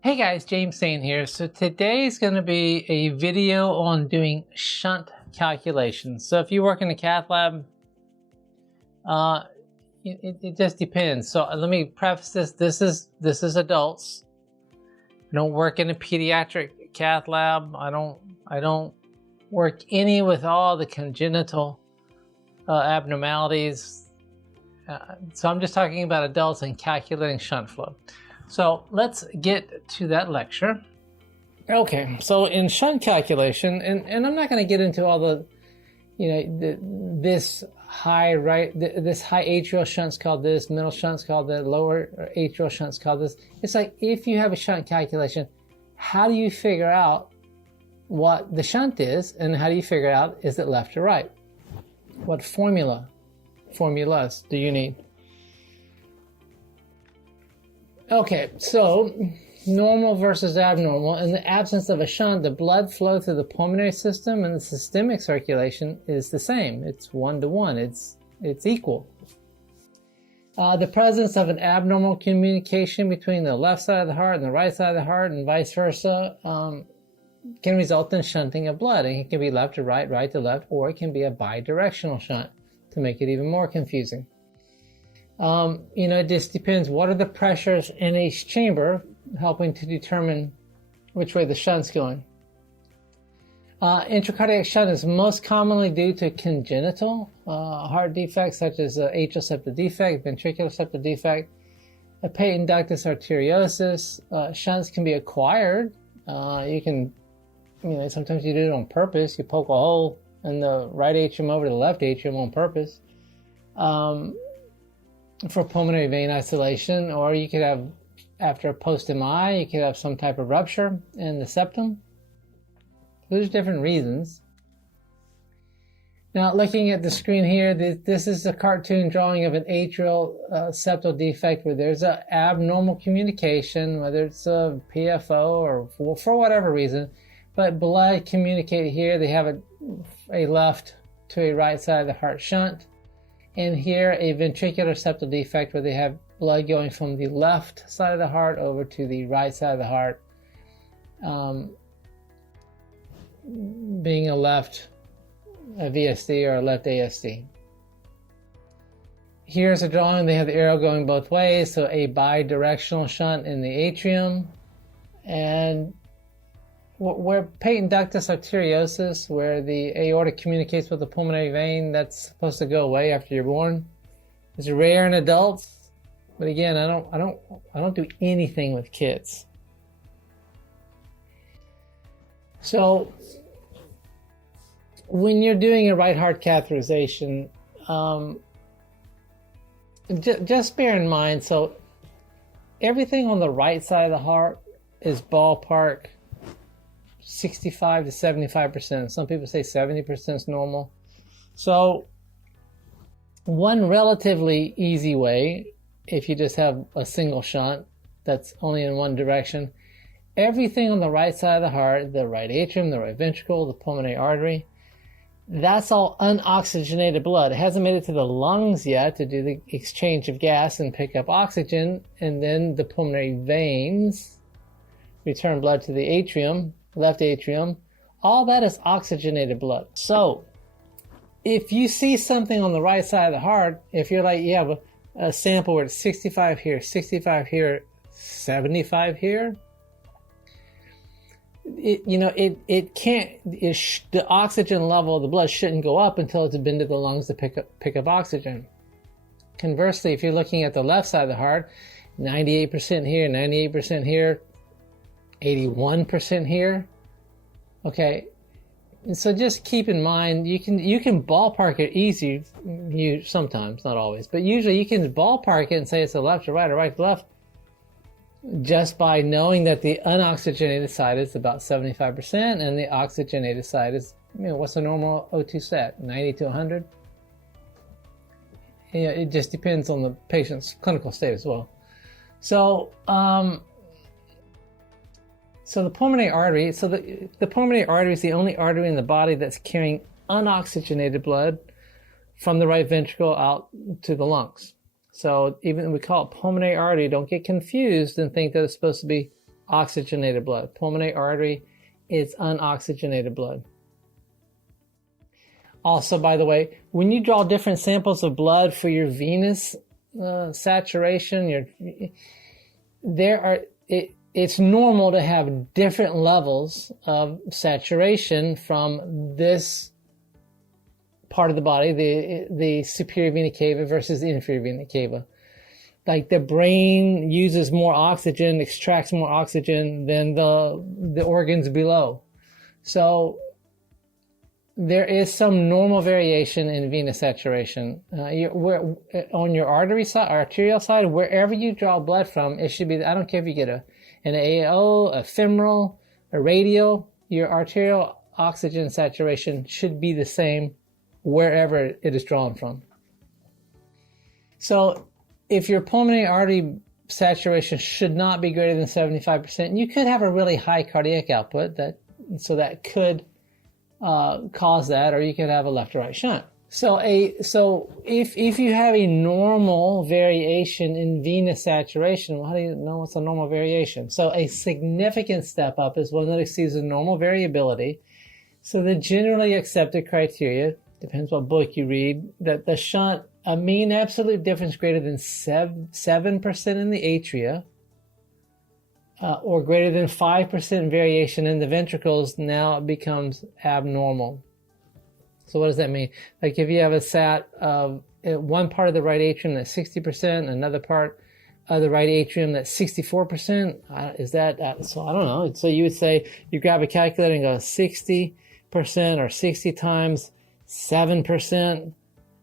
Hey guys, James Sane here. So today is going to be a video on doing shunt calculations. So if you work in a cath lab, it just depends. So let me preface this. This is adults. I don't work in a pediatric cath lab. I don't work any with all the congenital abnormalities. So I'm just talking about adults and calculating shunt flow. So let's get to that lecture. Okay, so in shunt calculation, and I'm not going to get into all the, this high atrial shunt's called this, middle shunt's called that, lower atrial shunt's called this. It's like if you have a shunt calculation, how do you figure out what the shunt is, and how do you figure out is it left or right? What formulas do you need? Okay, so normal versus abnormal. In the absence of a shunt, the blood flow through the pulmonary system and the systemic circulation is the same. It's 1-to-1. It's equal. The presence of an abnormal communication between the left side of the heart and the right side of the heart and vice versa can result in shunting of blood. And it can be left to right, right to left, or it can be a bidirectional shunt to make it even more confusing. It just depends. What are the pressures in each chamber, helping to determine which way the shunt's going. Intracardiac shunt is most commonly due to congenital heart defects, such as atrial septal defect, ventricular septal defect, a patent ductus arteriosus. Shunts can be acquired. You can, sometimes you do it on purpose. You poke a hole in the right atrium over the left atrium on purpose. For pulmonary vein isolation, or you could have, after a post-MI, you could have some type of rupture in the septum. There's different reasons. Now, looking at the screen here, this is a cartoon drawing of an atrial septal defect where there's an abnormal communication, whether it's a PFO or for whatever reason, but blood communicated here. They have a left to a right side of the heart shunt. And here, a ventricular septal defect where they have blood going from the left side of the heart over to the right side of the heart, being a VSD or a left ASD. Here's a drawing. They have the arrow going both ways, so a bidirectional shunt in the atrium. And where patent ductus arteriosus, where the aorta communicates with the pulmonary vein, that's supposed to go away after you're born. It's rare in adults, but again, I don't do anything with kids. So when you're doing a right heart catheterization, just bear in mind, so everything on the right side of the heart is ballpark 65 to 75%. Some people say 70% is normal. So one relatively easy way, if you just have a single shunt that's only in one direction, everything on the right side of the heart, the right atrium, the right ventricle, the pulmonary artery, that's all unoxygenated blood. It hasn't made it to the lungs yet to do the exchange of gas and pick up oxygen, and then the pulmonary veins return blood to the atrium, left atrium. All that is oxygenated blood. So if you see something on the right side of the heart, if you're like, you have a sample where it's 65 here, 65 here, 75 here, it can't, the oxygen level of the blood shouldn't go up until it's been to the lungs to pick up oxygen. Conversely, if you're looking at the left side of the heart, 98% here, 98% here, 81% here. Okay, and so just keep in mind, you can ballpark it easy. You sometimes, not always, but usually you can ballpark it and say it's a left to right or right to left, just by knowing that the unoxygenated side is about 75% and the oxygenated side is, what's a normal O2 stat? 90 to 100. It just depends on the patient's clinical state as well. So. So the pulmonary artery, the pulmonary artery is the only artery in the body that's carrying unoxygenated blood from the right ventricle out to the lungs. So even we call it pulmonary artery, don't get confused and think that it's supposed to be oxygenated blood. Pulmonary artery is unoxygenated blood. Also, by the way, when you draw different samples of blood for your venous saturation, it's normal to have different levels of saturation from this part of the body, the superior vena cava versus the inferior vena cava. Like the brain uses more oxygen, extracts more oxygen than the organs below. So there is some normal variation in venous saturation. On your arterial side, wherever you draw blood from, it should be, I don't care if you get an AO, a femoral, a radial, your arterial oxygen saturation should be the same wherever it is drawn from. So if your pulmonary artery saturation should not be greater than 75%, you could have a really high cardiac output that could cause that, or you could have a left or right shunt. So if you have a normal variation in venous saturation, well, how do you know what's a normal variation? So a significant step up is one that exceeds the normal variability. So the generally accepted criteria, depends what book you read, that the shunt, a mean absolute difference greater than 7% in the atria, or greater than 5% variation in the ventricles, now it becomes abnormal. So what does that mean? Like if you have a sat of one part of the right atrium that's 60%, another part of the right atrium that's 64%, is that, so I don't know. So you would say, you grab a calculator and go 60% or 60 times 7%,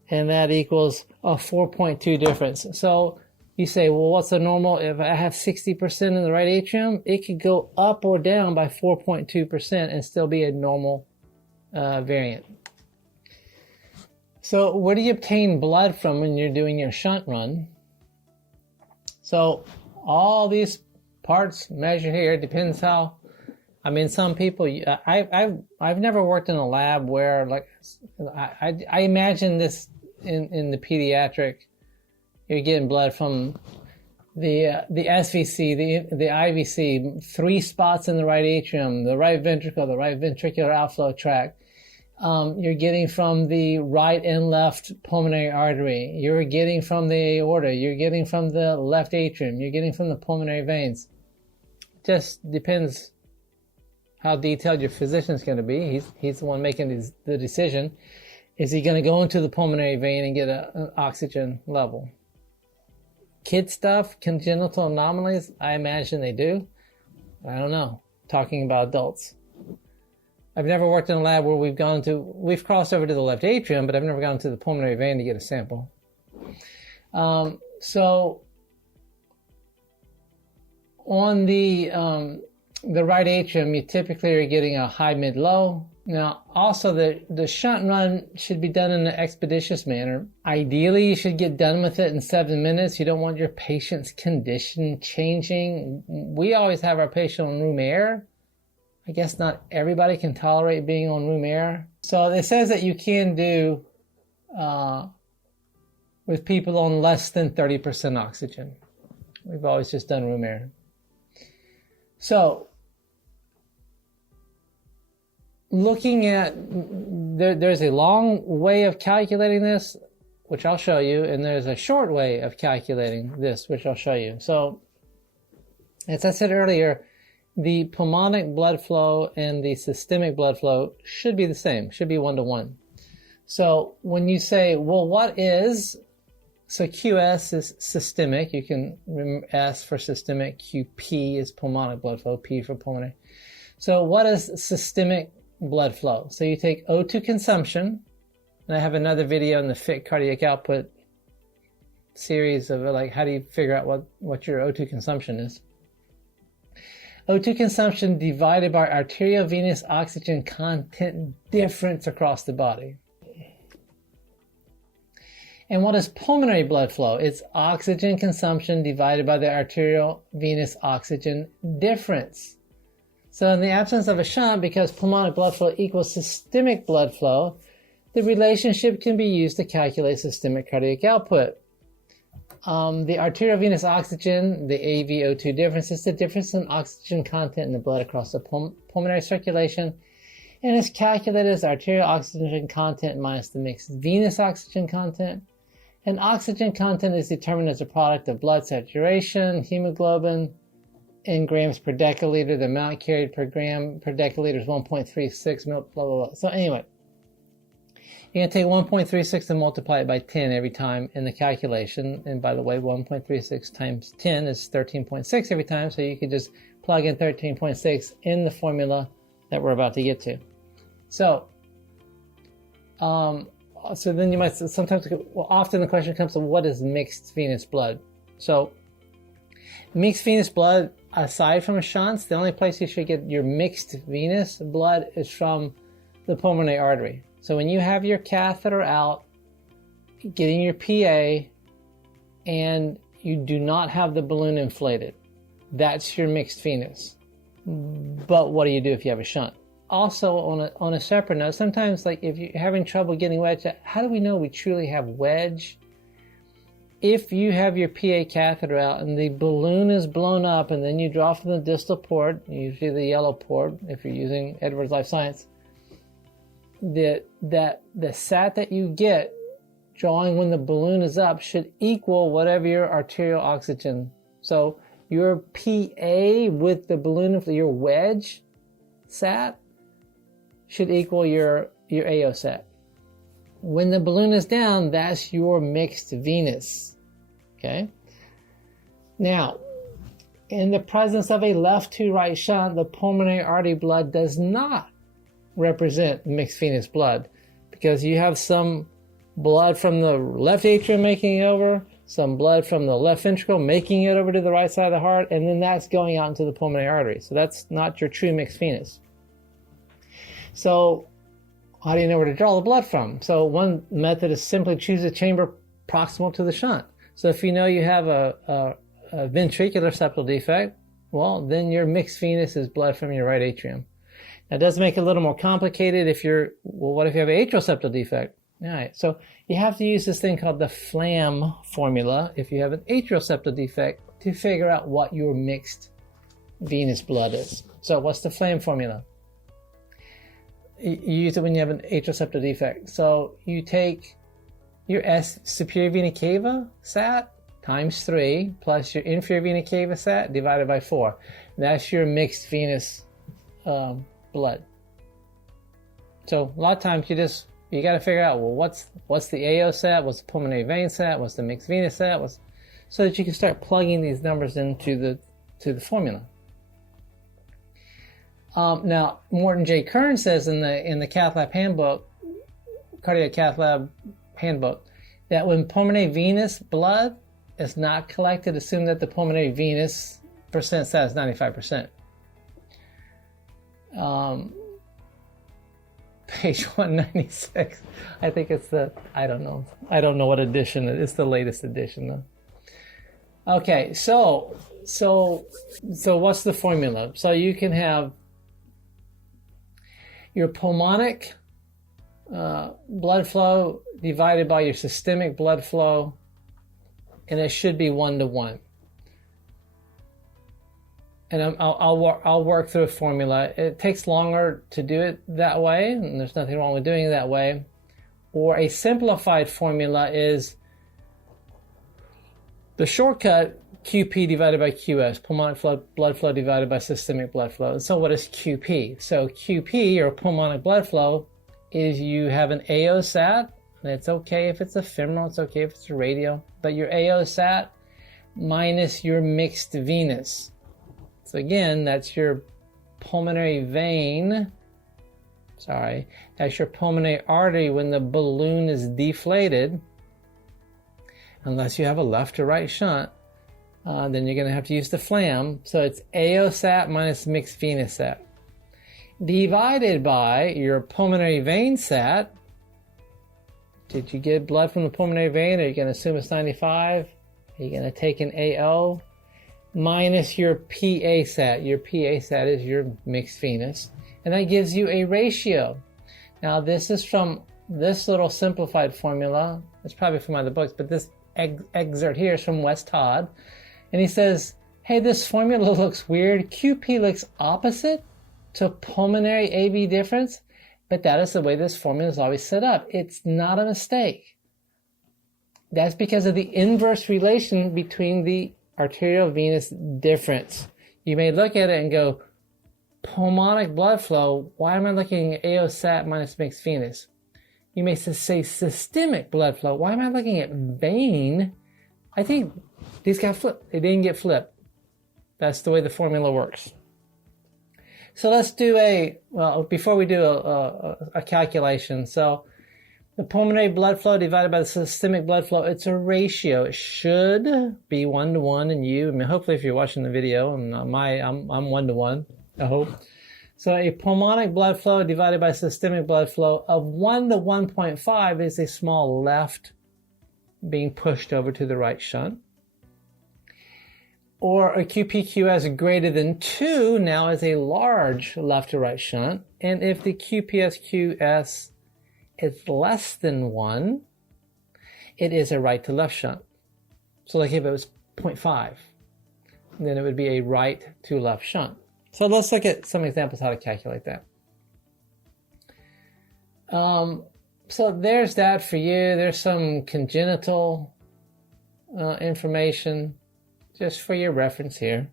and that equals a 4.2 difference. So you say, well, what's the normal? If I have 60% in the right atrium, it could go up or down by 4.2% and still be a normal variant. So where do you obtain blood from when you're doing your shunt run? So all these parts measured here, depends how, I mean, some people, I've never worked in a lab where, like, I imagine this in the pediatric, you're getting blood from the SVC, the IVC, 3 spots in the right atrium, the right ventricle, the right ventricular outflow tract. You're getting from the right and left pulmonary artery. You're getting from the aorta. You're getting from the left atrium. You're getting from the pulmonary veins. Just depends how detailed your physician's going to be. He's the one making the decision. Is he going to go into the pulmonary vein and get an oxygen level? Kid stuff, congenital anomalies, I imagine they do. I don't know. Talking about adults. I've never worked in a lab where we've crossed over to the left atrium, but I've never gone to the pulmonary vein to get a sample. So on the right atrium, you typically are getting a high, mid, low. Now, also the shunt run should be done in an expeditious manner. Ideally, you should get done with it in 7 minutes. You don't want your patient's condition changing. We always have our patient on room air. I guess not everybody can tolerate being on room air. So it says that you can do with people on less than 30% oxygen. We've always just done room air. So looking at, there's a long way of calculating this, which I'll show you, and there's a short way of calculating this, which I'll show you. So as I said earlier, the pulmonic blood flow and the systemic blood flow should be the same, should be 1-to-1. So when you say, well, what is, so QS is systemic, you can remember S for systemic, QP is pulmonic blood flow, P for pulmonary. So what is systemic blood flow? So you take O2 consumption, and I have another video in the Fit Cardiac Output series of like how do you figure out what your O2 consumption is. O2 consumption divided by arteriovenous oxygen content difference across the body. And what is pulmonary blood flow? It's oxygen consumption divided by the arteriovenous oxygen difference. So in the absence of a shunt, because pulmonic blood flow equals systemic blood flow, the relationship can be used to calculate systemic cardiac output. The arterial venous oxygen, the AVO2 difference, is the difference in oxygen content in the blood across the pulmonary circulation, and is calculated as arterial oxygen content minus the mixed venous oxygen content. And oxygen content is determined as a product of blood saturation, hemoglobin, in grams per deciliter. The amount carried per gram per deciliter is 1.36 mil, blah, blah, blah. So anyway, you're going to take 1.36 and multiply it by 10 every time in the calculation. And by the way, 1.36 times 10 is 13.6 every time. So you can just plug in 13.6 in the formula that we're about to get to. So, so then you might sometimes, well, often the question comes to what is mixed venous blood? So mixed venous blood, aside from shunts, the only place you should get your mixed venous blood is from the pulmonary artery. So when you have your catheter out, getting your PA, and you do not have the balloon inflated, that's your mixed venous. But what do you do if you have a shunt? Also, on a separate note, sometimes, like if you're having trouble getting wedge, how do we know we truly have wedge? If you have your PA catheter out and the balloon is blown up, and then you draw from the distal port, usually the yellow port, if you're using Edwards Life Science, the sat that you get drawing when the balloon is up should equal whatever your arterial oxygen. So your PA with the balloon, your wedge sat, should equal your AO sat. When the balloon is down, that's your mixed venous. Okay? Now, in the presence of a left to right shunt, the pulmonary artery blood does not represent mixed venous blood, because you have some blood from the left atrium making it over, some blood from the left ventricle making it over to the right side of the heart, and then that's going out into the pulmonary artery. So that's not your true mixed venous. So how do you know where to draw the blood from? So one method is simply choose a chamber proximal to the shunt. So if you know you have a ventricular septal defect, well, then your mixed venous is blood from your right atrium. That does make it a little more complicated if what if you have an atrial septal defect? All right, so you have to use this thing called the Flamm formula if you have an atrial septal defect to figure out what your mixed venous blood is. So what's the Flamm formula? You use it when you have an atrial septal defect. So you take your superior vena cava sat times 3 plus your inferior vena cava sat divided by 4. That's your mixed venous blood. So a lot of times you got to figure out, well, what's the AO sat, what's the pulmonary vein sat, what's the mixed venous sat, so that you can start plugging these numbers into the formula. Now, Morton J. Kern says in the cath lab handbook, cardiac cath lab handbook, that when pulmonary venous blood is not collected, assume that the pulmonary venous percent sat is 95%. Page 196. I think it's I don't know what edition it is. It's the latest edition though. Okay, so what's the formula? So you can have your pulmonic blood flow divided by your systemic blood flow, and it should be 1-to-1. And I'll work through a formula. It takes longer to do it that way, and there's nothing wrong with doing it that way. Or a simplified formula is the shortcut QP divided by QS, pulmonic blood flow divided by systemic blood flow. And so what is QP? So QP, or pulmonic blood flow, is you have an AO sat, and it's okay if it's a femoral, it's okay if it's a radial, but your AO sat minus your mixed venous. So again, that's your pulmonary vein, that's your pulmonary artery when the balloon is deflated, unless you have a left to right shunt. Then you're going to have to use the Flamm. So it's AO sat minus mixed venous sat divided by your pulmonary vein sat. Did you get blood from the pulmonary vein? Are you going to assume it's 95? Are you going to take an AO minus your PA sat? Your PA sat is your mixed venous, and that gives you a ratio. Now this is from this little simplified formula. It's probably from other books, but this excerpt here is from Wes Todd. And he says, hey, this formula looks weird. QP looks opposite to pulmonary AV difference, but that is the way this formula is always set up. It's not a mistake. That's because of the inverse relation between the arterial venous difference. You may look at it and go, pulmonic blood flow, why am I looking at AO sat minus mixed venous? You may say systemic blood flow, why am I looking at vein? I think these got flipped. They didn't get flipped. That's the way the formula works. So let's do before we do a calculation. So the pulmonary blood flow divided by the systemic blood flow, it's a ratio. It should be 1-to-1 in you. I mean, hopefully if you're watching the video, I'm 1-to-1, I hope. So a pulmonic blood flow divided by systemic blood flow of 1 to 1.5 is a small left being pushed over to the right shunt. Or a QPQS greater than 2 now is a large left to right shunt. And if the QPSQS is less than 1, it is a right to left shunt. So like if it was 0.5, then it would be a right to left shunt. So let's look at some examples how to calculate that. So there's that for you. There's some congenital information just for your reference here.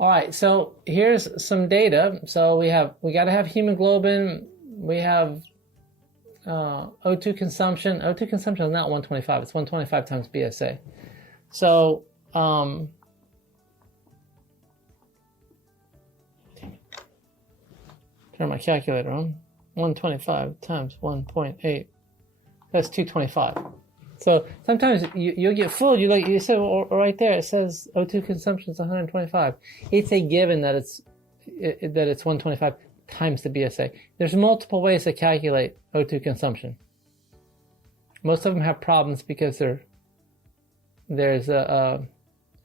All right, so here's some data. So we got to have hemoglobin. We have O2 consumption. O2 consumption is not 125. It's 125 times BSA. So turn my calculator on. 125 times 1.8. That's 225. So sometimes you'll get fooled. You say, well, right there it says O2 consumption is 125. It's a given that it's 125 times the BSA. There's multiple ways to calculate O2 consumption. Most of them have problems because there's an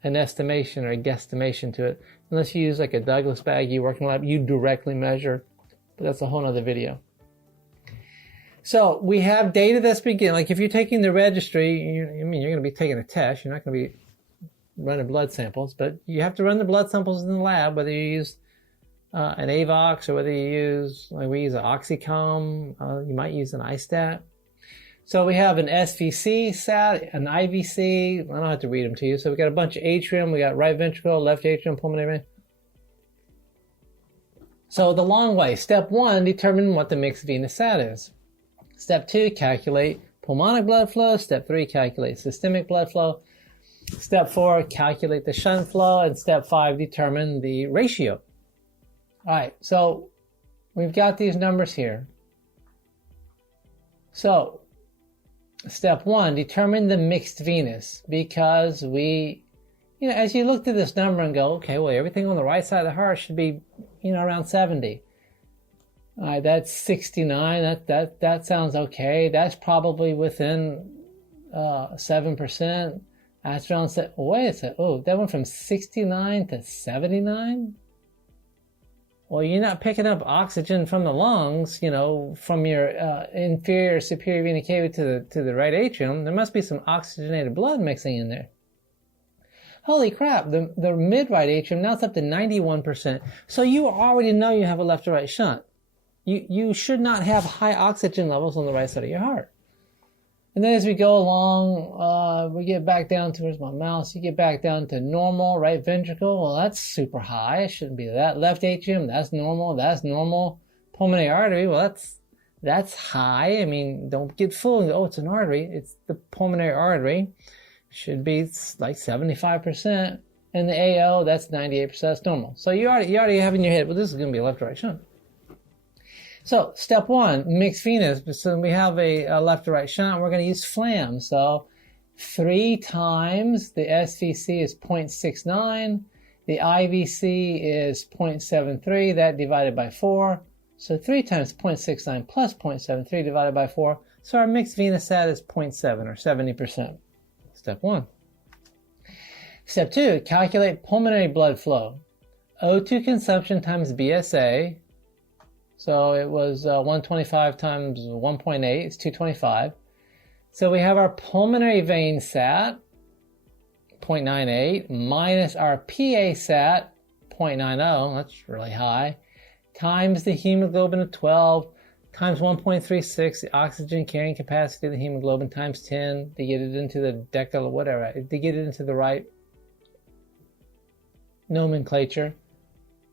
estimation or a guesstimation to it. Unless you use like a Douglas bag, you work in a lab, you directly measure. But that's a whole nother video. So we have data that's beginning. Like if you're taking the registry, you're going to be taking a test. You're not going to be running blood samples, but you have to run the blood samples in the lab, whether you use an AVOX or whether you use, like we use an Oxycom, you might use an iStat. So we have an SVC sat, an IVC. I don't have to read them to you. So we got a bunch of atrium. We got right ventricle, left atrium, pulmonary vein. So the long way. Step 1, determine what the mixed venous sat is. Step 2, calculate pulmonic blood flow. Step 3, calculate systemic blood flow. Step 4, calculate the shunt flow. And step 5, determine the ratio. All right, so we've got these numbers here. So step 1, determine the mixed venous, because as you look at this number and go, okay, well, everything on the right side of the heart should be, around 70. All right, that's 69. That sounds okay. That's probably within 7%. That's around. Wait a second. Oh, that went from 69 to 79. Well, you're not picking up oxygen from the lungs, from your inferior superior vena cava to the right atrium. There must be some oxygenated blood mixing in there. Holy crap, the mid-right atrium, now it's up to 91%. So you already know you have a left to right shunt. You should not have high oxygen levels on the right side of your heart. And then as we go along, we get back down to, where's my mouse? You get back down to normal, right ventricle. Well, that's super high. It shouldn't be that. Left atrium, that's normal. That's normal. Pulmonary artery, well, that's high. Don't get fooled. Oh, it's an artery. It's the pulmonary artery. Should be like 75%. And the AO, that's 98%. That's normal. So you already have in your head, well, this is going to be a left to right shunt. So step 1, mixed venous. So we have a left to right shunt. We're going to use Flamm. So 3 times the SVC is 0.69. The IVC is 0.73. That divided by 4. So 3 times 0.69 plus 0.73 divided by 4. So our mixed venous sat is 0.7 or 70%. Step 1. Step 2, calculate pulmonary blood flow. O2 consumption times BSA. So it was 125 times 1.8 is 225. So we have our pulmonary vein sat, 0.98, minus our PA sat, 0.90, that's really high, times the hemoglobin of 12, times 1.36, the oxygen carrying capacity of the hemoglobin, times 10 to get it into the decal, whatever, to get it into the right nomenclature.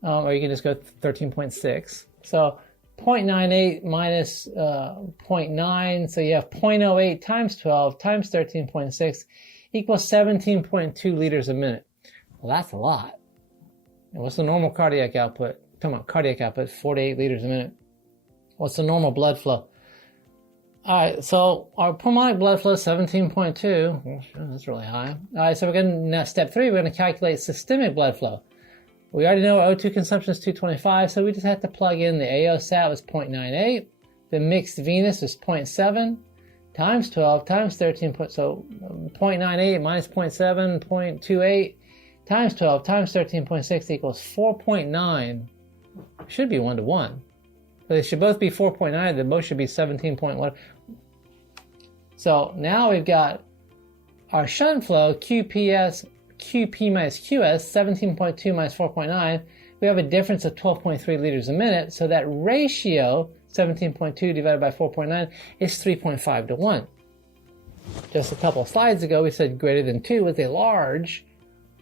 Or you can just go 13.6. So 0.98 minus 0.9, so you have 0.08 times 12 times 13.6 equals 17.2 liters a minute. Well, that's a lot. And what's the normal cardiac output? Come on, cardiac output, 48 liters a minute. What's the normal blood flow? All right, so our pulmonic blood flow is 17.2. Well, sure, that's really high. All right, so we're going to, now step 3, we're going to calculate systemic blood flow. We already know our O2 consumption is 225, so we just have to plug in the AO sat was 0.98, the mixed venous is 0.7, times 12, times 13, so 0.98 minus 0.7, 0.28, times 12, times 13.6 equals 4.9. Should be 1 to 1. But they should both be 4.9, they both should be 17.1. So now we've got our shunt flow, QP minus QS, 17.2 minus 4.9, we have a difference of 12.3 liters a minute, so that ratio, 17.2 divided by 4.9, is 3.5 to 1. Just a couple of slides ago, we said greater than 2 with a large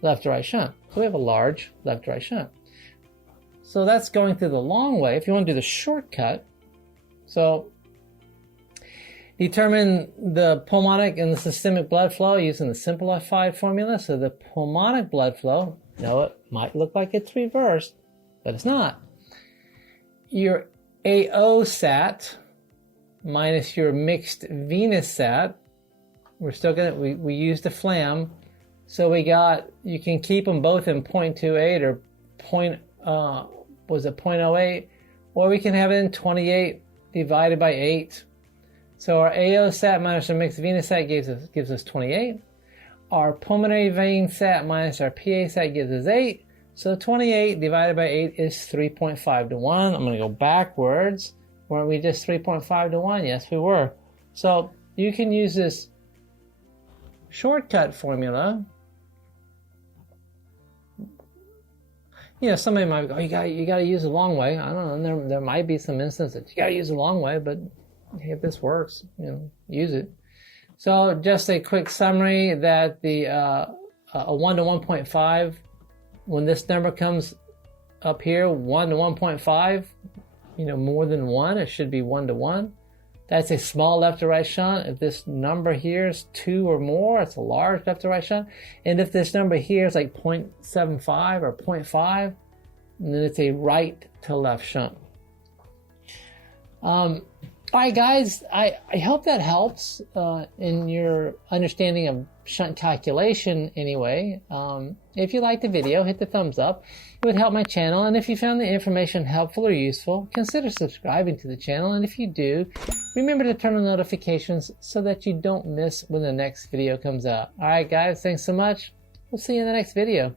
left-to-right shunt. So we have a large left-to-right shunt. So that's going through the long way. If you want to do the shortcut, so determine the pulmonic and the systemic blood flow using the simplified formula. So the pulmonic blood flow, it might look like it's reversed, but it's not. Your AO sat minus your mixed venous sat, we're still gonna, we used the Flamm. So we got, you can keep them both in 0.28 or 0.08, or we can have it in 28 divided by 8. So our AO sat minus our mixed venous sat gives us 28. Our pulmonary vein sat minus our PA sat gives us 8. So 28 divided by 8 is 3.5 to 1. I'm going to go backwards. Weren't we just 3.5 to 1? Yes, we were. So you can use this shortcut formula. Somebody might go, you got to use the long way. I don't know. There might be some instances you got to use the long way, but hey, if this works, use it. So just a quick summary that the a 1 to 1.5, when this number comes up here, 1 to 1.5, more than 1, it should be 1 to 1. That's a small left to right shunt. If this number here is 2 or more, it's a large left to right shunt. And if this number here is like 0.75 or 0.5, then it's a right to left shunt. All right, guys, I hope that helps in your understanding of shunt calculation anyway. If you liked the video, hit the thumbs up. It would help my channel. And if you found the information helpful or useful, consider subscribing to the channel. And if you do, remember to turn on notifications so that you don't miss when the next video comes out. All right, guys, thanks so much. We'll see you in the next video.